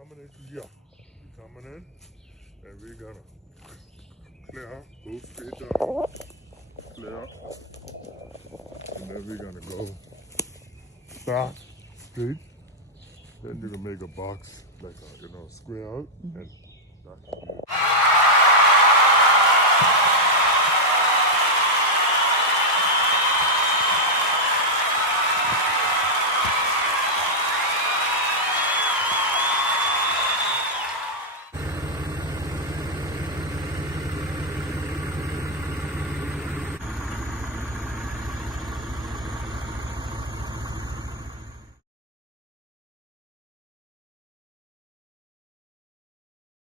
coming into here. We're coming in and we're gonna clear, go straight down, clear, and then we're gonna go back straight. Then you're gonna make a box like a, square out, and that's